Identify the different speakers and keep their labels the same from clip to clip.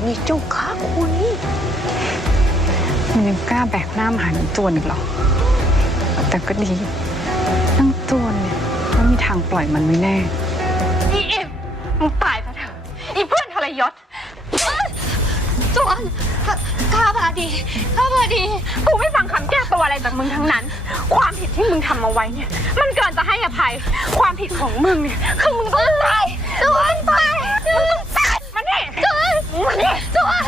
Speaker 1: นี่เจ้าข้าคุณ
Speaker 2: มันยังกล้าแบกหน้ามาหานางจวนอีกเหรอแต่ก็ดีนางจวนเนี่ยไม่มีทางปล่อยมันไว้แน่
Speaker 3: อีเอ็มมึงตายซะเถอะอีเพื่อนทรยศจวนข้าพอดีกูไม่ฟังคำแก้ตัวอะไรจากมึงทั้งนั้นความผิดที่มึงทำเอาไว้เนี่ยมันเกินจะให้อภัยความผิดของมึงเนี่ยคือมึงต้องตายจวนตายมึงต้องตายมาเนี่ยจวนมาเนี่ยจวน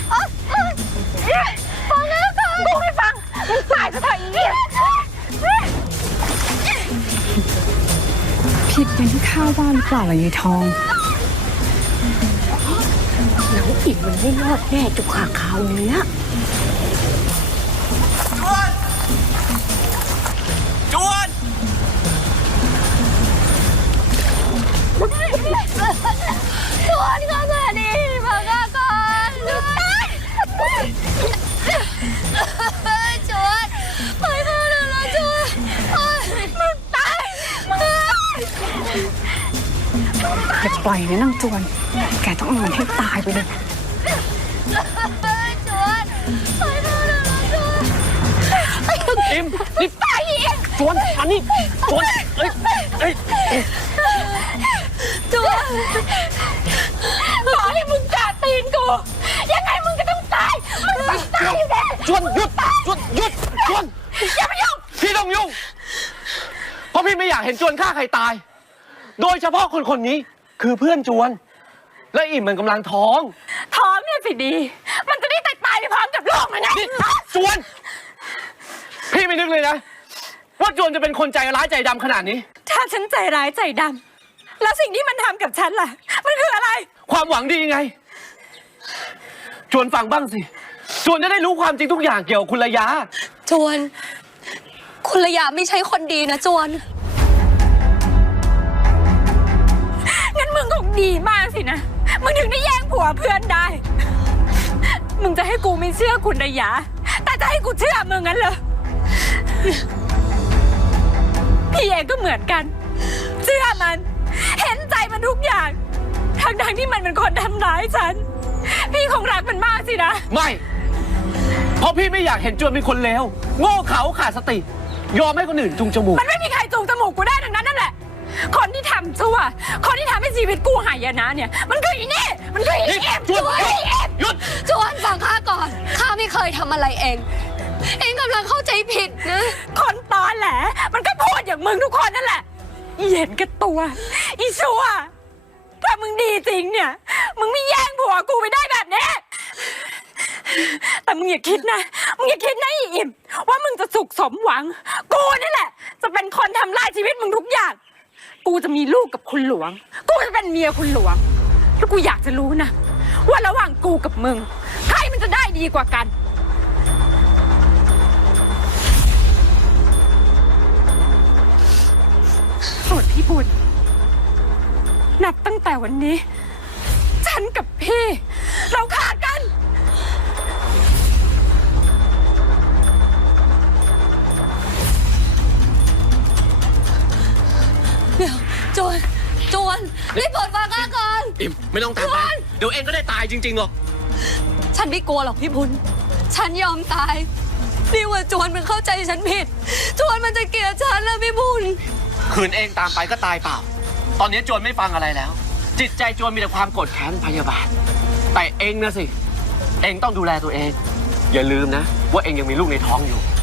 Speaker 3: ฟังนะกูไม่ฟังมึงตายซะเถอะอีเอ็ม
Speaker 2: ผิดเป็นที่ข้าวบ้านหรือเปล่าล่ะยายทอง
Speaker 1: แล้วอีกมันไม่รอดแน่เจ้าข้าคราวเนี้ย
Speaker 4: จวน
Speaker 3: จวนข้าแม่ดีมาข้าก่อนจวนปล่อยข้าเถอะนะจวนมึงตาย
Speaker 2: อย่าปล่อยนะนางจวน แกต้องเอามันให้ตายไปเลย
Speaker 3: จวนปล่อยข้าเถอะนะจวน
Speaker 4: อิมนี่ตายจวนมานี่จวนเอ้ย
Speaker 3: จวนบอกให้มึงกาตีนกูยังไงมึงก็ต้องตายมึงต้องตายอยู่แน่
Speaker 4: จวนหยุดจวน
Speaker 3: อย่ามายุ่ง
Speaker 4: พี่ต้องยุ่งเพราะพี่ไม่อยากเห็นจวนฆ่าใครตาย โดยเฉพาะคนนี้คือเพื่อนจวนและอิ่มมันกำลังท้อง
Speaker 3: ท้องเนี่ยสิดีมันจะได้ตายไปพร้อมกับลูกมันไง
Speaker 4: จวนพี่ไม่นึกเลยนะว่าจวนจะเป็นคนใจร้ายใจดำขนาดนี้
Speaker 3: ถ้าฉันใจร้ายใจดำแล้วสิ่งที่มันทำกับฉันล่ะมันคืออะไร
Speaker 4: ความหวังดีไงจวนฟังบ้างสิจวนจะได้รู้ความจริงทุกอย่างเกี่ยวกับคุณระยะ
Speaker 5: จวนคุณระยะไม่ใช่คนดีนะจวน
Speaker 3: งั้นมึงคงดีมากสินะมึงถึงได้แย่งผัวเพื่อนได้ มึงจะให้กูไม่เชื่อคุณระยะแต่จะให้กูเชื่อมึงงั้นเหรอพี่เองก็เหมือนกันเชื่อมันเห็นใจมันทุกอย่างทั้งที่มันเป็นคนทำร้ายฉันพี่คงรักมันมากสินะ
Speaker 4: ไม่เพราะพี่ไม่อยากเห็นจวนเป็นคนเลวโง่เขลาขาดสติยอมให้คนอื่นจุงจมูก
Speaker 3: มันไม่มีใครจูงจมูกกูได้ทั้งนั้นนั่นแหละคนที่ทำชั่วคนที่ทำให้ชีวิตกูหายนะเนี่ยมันคืออีนี่มันคืออีเอ็ม
Speaker 4: จวนหยุด
Speaker 5: จวนฟังข้าก่อนข้าไม่เคยทำอะไรเอง เองกำลังเข้าใจผิดนะ
Speaker 3: คนตอนแหลมันก็พูดอย่างมึงทุกคนนั่นแหละอีเห็นแกับตัวอีชั่วถ้ามึงดีจริงเนี่ยมึงไม่แย่งผัวกูไปได้แบบนี้แต่มึงอย่าคิดนะมึงอย่าคิดนะอีอิ่มว่ามึงจะสุขสมหวังกูนี่แหละจะเป็นคนทำลายชีวิตมึงทุกอย่างกูจะมีลูกกับคุณหลวงกูจะเป็นเมียคุณหลวงแล้วกูอยากจะรู้นะว่าระหว่างกูกับมึงใครมันจะได้ดีกว่ากันส่วนพี่บุญนับตั้งแต่วันนี้ ฉันกับพี่ เราขาดกัน
Speaker 5: เดี๋ยวจวนรีบเปิดฟังข้าก่อน
Speaker 4: อิ่มไม่ต้องตามไปเดี๋ยวเองก็ได้ตายจริงๆหรอก
Speaker 5: ฉันไม่กลัวหรอกพี่บุญฉันยอมตายนี่ว่าจวนมันเข้าใจฉันผิดจวนมันจะเกลียดฉันแล้วพี่บุญ
Speaker 4: คืนเองตามไปก็ตายเปล่าตอนนี้จวนไม่ฟังอะไรแล้ว จิตใจจวนมีแต่ความโกรธแค้นพยาบาทแต่เองนะสิเองต้องดูแลตัวเองอย่าลืมนะว่าเองยังมีลูกในท้องอยู่